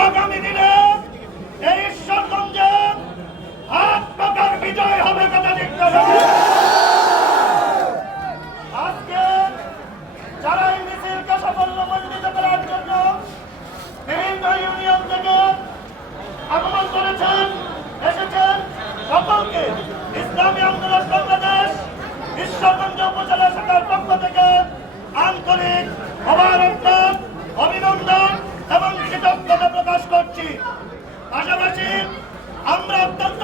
আগামী দিনে এই ঈশ্বরগঞ্জে আট প্রকার বিজয় হবে কথা লিখতে আজকে যারা এই মিছিলকে সাফল্য মন্ডিত করার জন্য বিভিন্ন ইউনিয়ন থেকে আগমন করেছেন, এসেছেন সকলকে ইসলামী আন্দোলন বাংলাদেশ, ঈশ্বরগঞ্জ উপজেলা শাখার পক্ষ থেকে পাশাপাশি আমরা অত্যন্ত